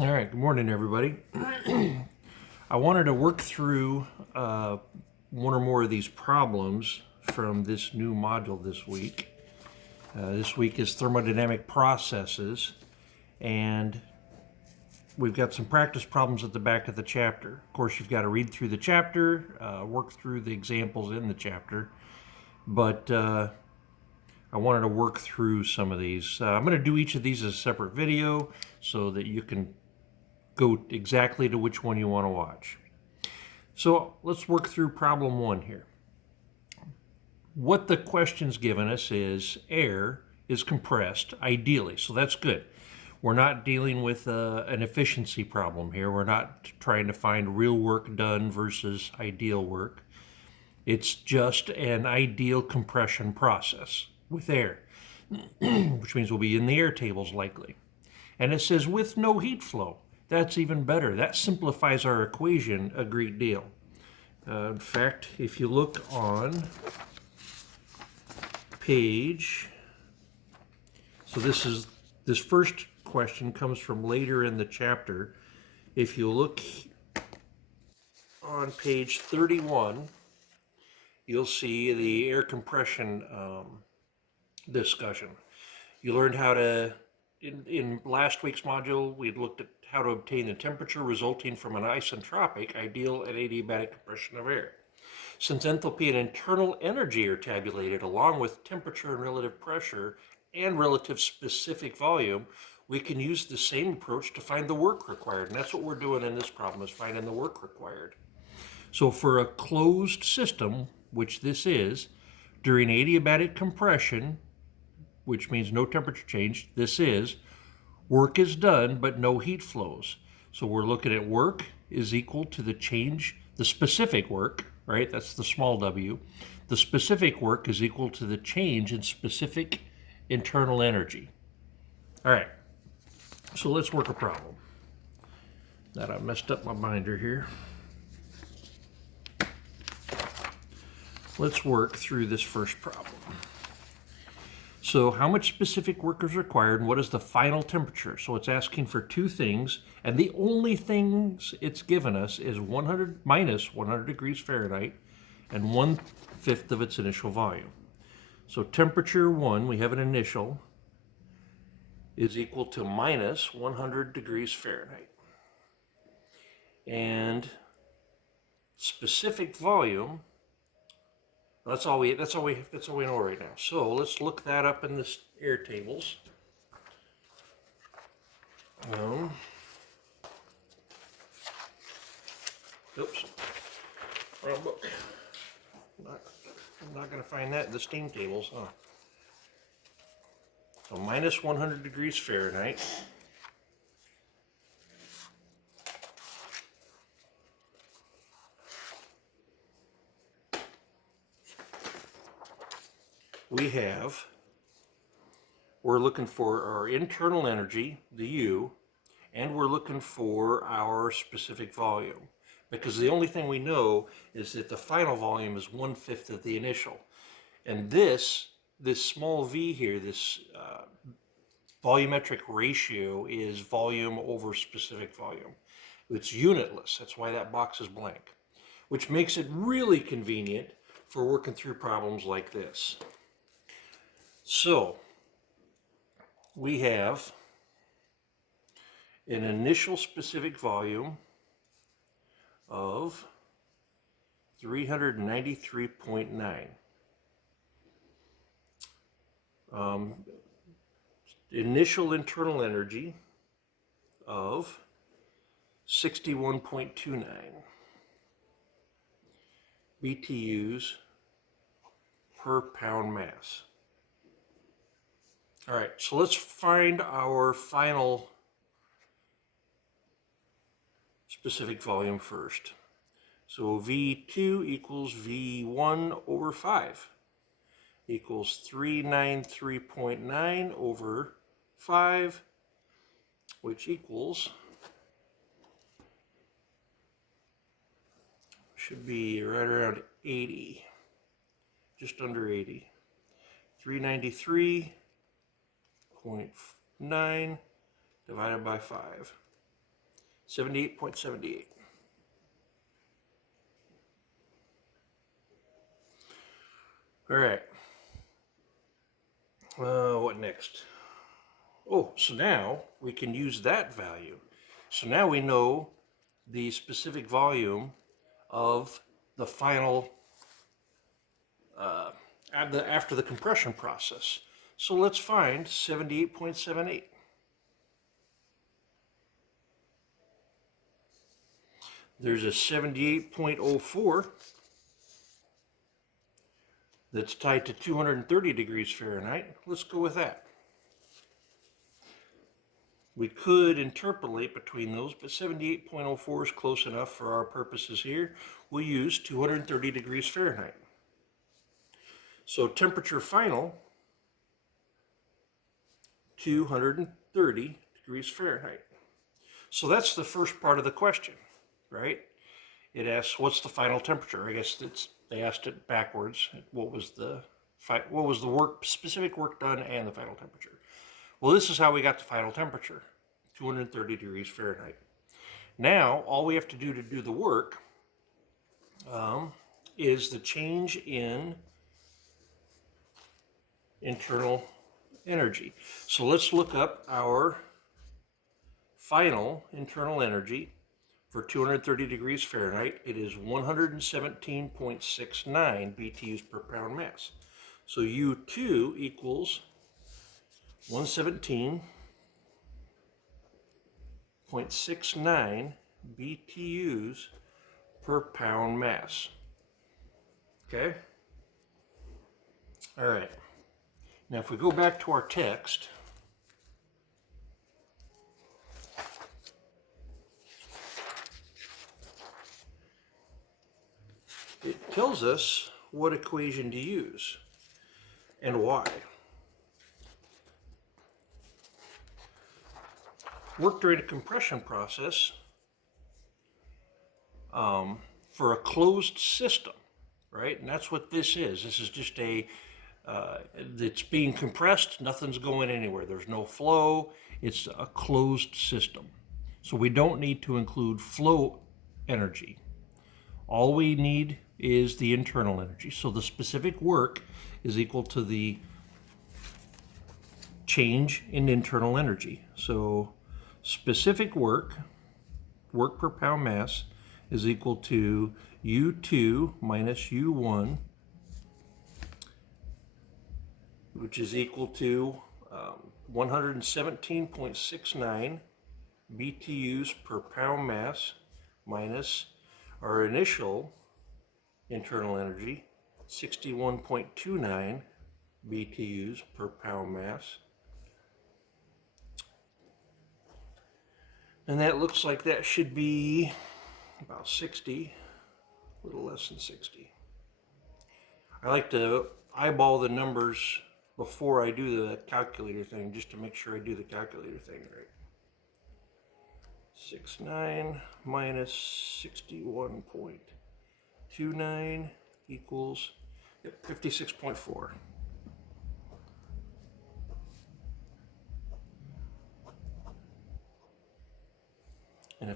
All right, good morning, everybody. I wanted to work through one or more of these problems from this new module this week. This week is thermodynamic processes, and we've got some practice problems at the back of the chapter. Of course, you've got to read through the chapter, work through the examples in the chapter, but I wanted to work through some of these. I'm going to do each of these as a separate video so that you can go exactly to which one you want to watch. So let's work through problem one here. What the question's given us is air is compressed ideally, so that's good. We're not dealing with an efficiency problem here. We're not trying to find real work done versus ideal work. It's just an ideal compression process with air, which means we'll be in the air tables likely. And it says with no heat flow. That's even better. That simplifies our equation a great deal. In fact, if you look on page, so this first question comes from later in the chapter. If you look on page 31, you'll see the air compression discussion. You learned how to, in last week's module, we looked at how to obtain the temperature resulting from an isentropic, ideal, and adiabatic compression of air. Since enthalpy and internal energy are tabulated along with temperature and relative pressure and relative specific volume, we can use the same approach to find the work required. And that's what we're doing in this problem, is finding the work required. So for a closed system, which this is, during adiabatic compression, which means no temperature change, this is, work is done, but no heat flows. So we're looking at work is equal to the change, the specific work, right? That's the small w. The specific work is equal to the change in specific internal energy. All right, so let's work a problem. That I messed up my binder here. Let's work through this first problem. So how much specific work is required and what is the final temperature? So it's asking for two things, and the only things it's given us is 100 minus 100 degrees Fahrenheit and 1/5 of its initial volume. So temperature 1, we have an initial, is equal to minus 100 degrees Fahrenheit. And specific volume, that's all we know right now. So let's look that up in the air tables. Oops, wrong book. I'm not going to find that in the steam tables, huh? So minus 100 degrees Fahrenheit. We're looking for our internal energy, the U, and we're looking for our specific volume. Because the only thing we know is that the final volume is 1/5 of the initial. And this small v here, this volumetric ratio is volume over specific volume. It's unitless, that's why that box is blank, which makes it really convenient for working through problems like this. So we have an initial specific volume of 393.9. Initial internal energy of 61.29 BTUs per pound mass. All right, so let's find our final specific volume first. So V2 equals V1 over 5 equals 393.9 over 5, which equals, should be right around 80, just under 80. 393.9 divided by 5. 78.78. All right. What next? Oh, so now we can use that value. So now we know the specific volume of the final after the compression process. So let's find 78.78. There's a 78.04 that's tied to 230 degrees Fahrenheit. Let's go with that. We could interpolate between those, but 78.04 is close enough for our purposes here. We'll use 230 degrees Fahrenheit. So temperature final, 230 degrees Fahrenheit. So that's the first part of the question, right? It asks, what's the final temperature? I guess they asked it backwards. What was the specific work done and the final temperature? Well, this is how we got the final temperature, 230 degrees Fahrenheit. Now, all we have to do the work is the change in internal energy. So let's look up our final internal energy for 230 degrees Fahrenheit. It is 117.69 BTUs per pound mass. So U2 equals 117.69 BTUs per pound mass. Okay? All right. Now if we go back to our text, it tells us what equation to use and why. Work during a compression process for a closed system, right? And that's what this is. This is just it's being compressed, nothing's going anywhere. There's no flow, it's a closed system. So we don't need to include flow energy. All we need is the internal energy. So the specific work is equal to the change in internal energy. So specific work per pound mass, is equal to U2 minus U1, which is equal to 117.69 BTUs per pound mass minus our initial internal energy, 61.29 BTUs per pound mass. And that looks like that should be about 60, a little less than 60. I like to eyeball the numbers before I do the calculator thing, just to make sure I do the calculator thing right. 69 minus 61.29 equals 56.4. And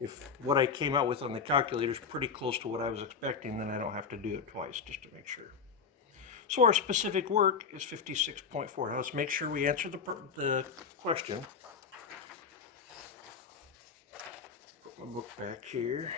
if what I came out with on the calculator is pretty close to what I was expecting, then I don't have to do it twice, just to make sure. So our specific work is 56.4. Now let's make sure we answer the question. Put my book back here.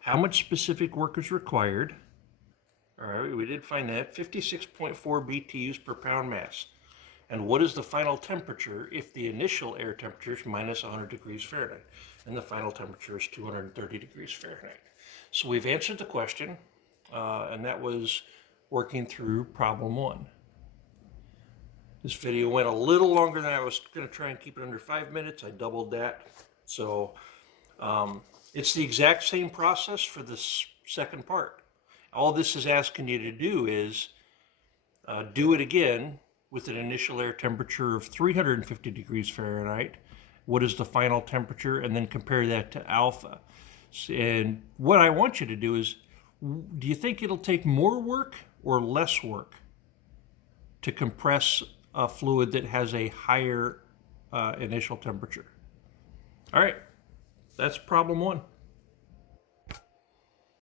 How much specific work is required? All right, we did find that, 56.4 BTUs per pound mass. And what is the final temperature if the initial air temperature is minus 100 degrees Fahrenheit and the final temperature is 230 degrees Fahrenheit? So we've answered the question, and that was working through problem 1. This video went a little longer than I was going to try and keep it under 5 minutes. I doubled that. So it's the exact same process for this second part. All this is asking you to do is do it again with an initial air temperature of 350 degrees Fahrenheit. What is the final temperature? And then compare that to alpha. And what I want you to do is, do you think it'll take more work or less work to compress a fluid that has a higher initial temperature. All right, that's problem one.